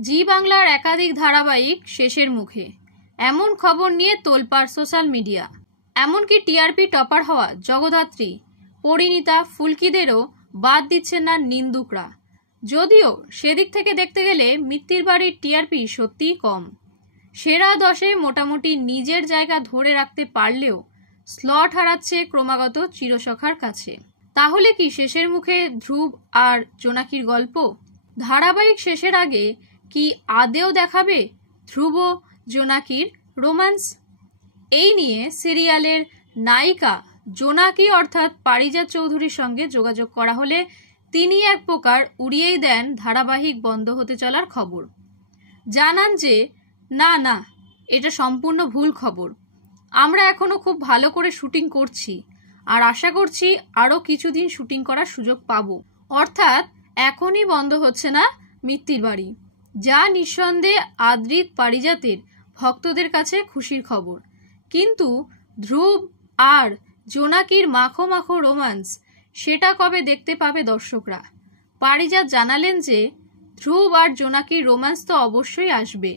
জি বাংলার একাধিক ধারাবাহিক শেষের মুখে, এমন খবর নিয়ে তোলপাড় সোশ্যাল মিডিয়া। এমনকি টিআরপি টপার হওয়া জগদ্ধাত্রী, পরিণীতা, ফুলকিদেরও বাদ দিচ্ছেন না নিন্দুকরা। যদিও সেদিক থেকে দেখতে গেলে মিত্তির বাড়ির টিআরপি সত্যিই কম। সেরা 10-এ মোটামুটি নিজের জায়গা ধরে রাখতে পারলেও স্লট হারাচ্ছে ক্রমাগত চিরসখার কাছে। তাহলে কি শেষের মুখে ধ্রুব আর জোনাকির গল্প? ধারাবাহিক শেষের আগে কি আদেও দেখাবে ধ্রুব জোনাকির রোম্যান্স? এই নিয়ে সিরিয়ালের নায়িকা জোনাকি অর্থাৎ পারিজাত চৌধুরীর সঙ্গে যোগাযোগ করা হলে তিনি এক প্রকার উড়িয়েই দেন ধারাবাহিক বন্ধ হতে চলার খবর। জানান যে না, এটা সম্পূর্ণ ভুল খবর। আমরা এখনো খুব ভালো করে শুটিং করছি আর আশা করছি আরও কিছুদিন শুটিং করার সুযোগ পাব। অর্থাৎ এখনই বন্ধ হচ্ছে না মিত্তির বাড়ি, যা নিঃসন্দেহে আদ্রিত পারিজাতের ভক্তদের কাছে খুশির খবর। কিন্তু ধ্রুব আর জোনাকির মাখো মাখো রোম্যান্স, সেটা কবে দেখতে পাবে দর্শকরা? পারিজাত জানালেন যে ধ্রুব আর জোনাকির রোম্যান্স তো অবশ্যই আসবে,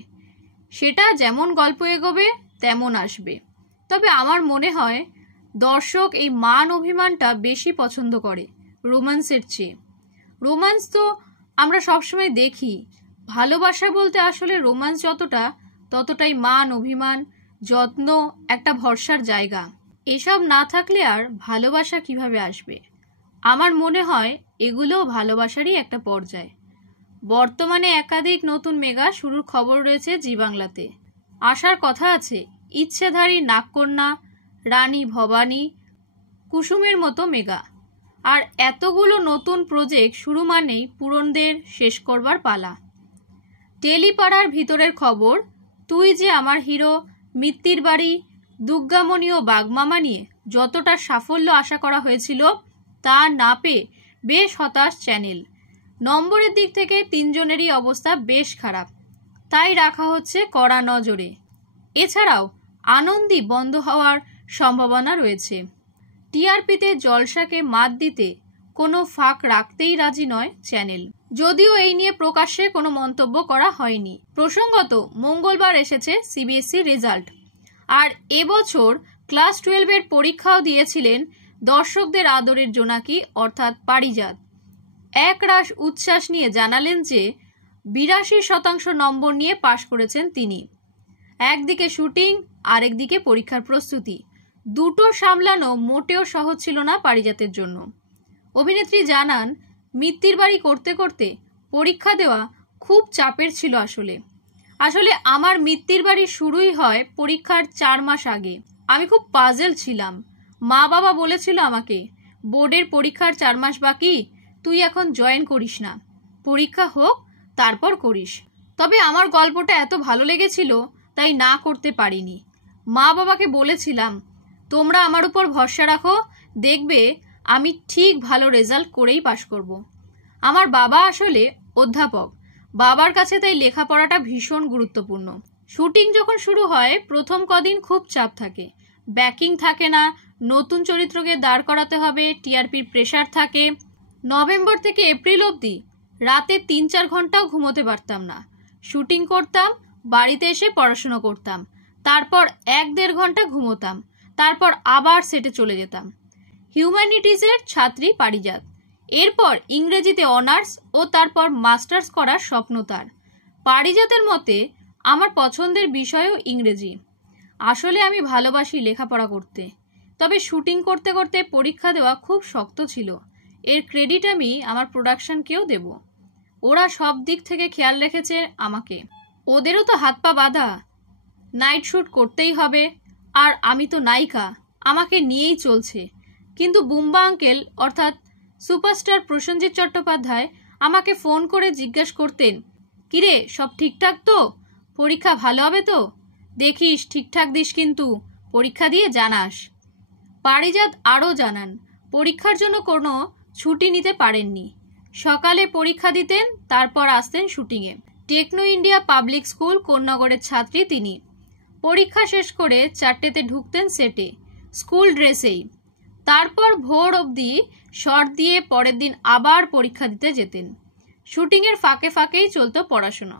সেটা যেমন গল্প এগোবে তেমন আসবে। তবে আমার মনে হয় দর্শক এই মান অভিমানটা বেশি পছন্দ করে রোম্যান্সের চেয়ে। রোম্যান্স তো আমরা সবসময় দেখি, ভালোবাসা বলতে আসলে রোম্যান্স ততটাই মান অভিমান, যত্ন, একটা ভরসার জায়গা। এসব না থাকলে আর ভালোবাসা কিভাবে আসবে? আমার মনে হয় এগুলোও ভালোবাসারই একটা পর্যায়। বর্তমানে একাধিক নতুন মেগা শুরুর খবর রয়েছে জি বাংলাতে। আসার কথা আছে ইচ্ছেধারী নাগকন্যা, রানী ভবানী, কুসুমের মতো মেগা। আর এতগুলো নতুন প্রজেক্ট শুরু মানেই পুরনদের শেষ করবার পালা। টেলিপাড়ার ভিতরের খবর, তুই যে আমার হিরো, মিত্তির বাড়ি, দুর্গামণি ও বাগমামা নিয়ে যতটা সাফল্য আশা করা হয়েছিল তা না পেয়ে বেশ হতাশ চ্যানেল। নম্বরের দিক থেকে 3 জনেরই অবস্থা বেশ খারাপ, তাই রাখা হচ্ছে কড়া নজরে। এছাড়াও আনন্দী বন্ধ হওয়ার সম্ভাবনা রয়েছে। টিআরপিতে জলসাকে মাত দিতে কোনো ফাঁক রাখতেই রাজি নয় চ্যানেল। যদিও এই নিয়ে প্রকাশ্যে কোনো মন্তব্য করা হয়নি। প্রসঙ্গত মঙ্গলবার এসেছে সিবিএসসি রেজাল্ট, আর এবছর ক্লাস 12-এর পরীক্ষাও দিয়েছিলেন দর্শকদের আদরের জোনাকি অর্থাৎ পারিজাত। একরাশ উচ্ছ্বাস নিয়ে জানালেন যে 82% নম্বর নিয়ে পাশ করেছেন তিনি। একদিকে শুটিং, আরেকদিকে পরীক্ষার প্রস্তুতি, দুটো সামলানো মোটেও সহজ ছিল না পারিজাতের জন্য। অভিনেত্রী জানান, মিত্তির বাড়ি করতে করতে পরীক্ষা দেওয়া খুব চাপের ছিল। আসলে আমার মিত্তির বাড়ি শুরুই হয় পরীক্ষার 4 মাস আগে। আমি খুব পাজেল ছিলাম। মা বাবা বলেছিল আমাকে, বোর্ডের পরীক্ষার 4 মাস বাকি, তুই এখন জয়েন করিস না, পরীক্ষা হোক তারপর করিস। তবে আমার গল্পটা এত ভালো লেগেছিল তাই না করতে পারিনি। মা বাবাকে বলেছিলাম, তোমরা আমার উপর ভরসা রাখো, দেখবে আমি ঠিক ভালো রেজাল্ট করেই পাশ করব। আমার বাবা আসলে অধ্যাপক, বাবার কাছে তাই লেখাপড়াটা ভীষণ গুরুত্বপূর্ণ। শুটিং যখন শুরু হয় প্রথম কদিন খুব চাপ থাকে, ব্যাকিং থাকে না, নতুন চরিত্রকে দাঁড় করাতে হবে, টিআরপির প্রেশার থাকে। নভেম্বর থেকে এপ্রিল অবধি রাতে 3-4 ঘন্টাও ঘুমোতে পারতাম না। শুটিং করতাম, বাড়িতে এসে পড়াশোনা করতাম, তারপর 1-1.5 ঘন্টা ঘুমোতাম, তারপর আবার সেটে চলে যেতাম। হিউম্যানিটিজের ছাত্রী পারিজাত, এরপর ইংরেজিতে অনার্স ও তারপর মাস্টার্স করার স্বপ্ন তার। পারিজাতের মতে আমার পছন্দের বিষয়ও ইংরেজি। আসলে আমি ভালোবাসি লেখাপড়া করতে, তবে শুটিং করতে করতে পরীক্ষা দেওয়া খুব শক্ত ছিল। এর ক্রেডিট আমি আমার প্রোডাকশনকেও দেব। ওরা সব দিক থেকে খেয়াল রেখেছে আমাকে। ওদেরও তো হাত পা বাঁধা, নাইট শ্যুট করতেই হবে, আর আমি তো নায়িকা, আমাকে নিয়েই চলছে। কিন্তু বুম্বা আঙ্কেল অর্থাৎ সুপারস্টার প্রসেনজিৎ চট্টোপাধ্যায় আমাকে ফোন করে জিজ্ঞেস করতেন, কিরে সব ঠিকঠাক তো, পরীক্ষা ভালো হবে তো, দেখিস ঠিকঠাক দিস, কিন্তু পরীক্ষা দিয়ে জানাস। পারিজাত আরও জানান, পরীক্ষার জন্য কোনো ছুটি নিতে পারেননি। সকালে পরীক্ষা দিতেন, তারপর আসতেন শুটিংয়ে। টেকনো ইন্ডিয়া পাবলিক স্কুল কোন্নগরের ছাত্রী তিনি। পরীক্ষা শেষ করে 4টেতে ঢুকতেন সেটে, স্কুল ড্রেসেই। তারপর ভোর অবধি শর্ট দিয়ে পরের দিন আবার পরীক্ষা দিতে যেতেন। শুটিংয়ের ফাঁকে ফাঁকেই চলতো পড়াশোনা।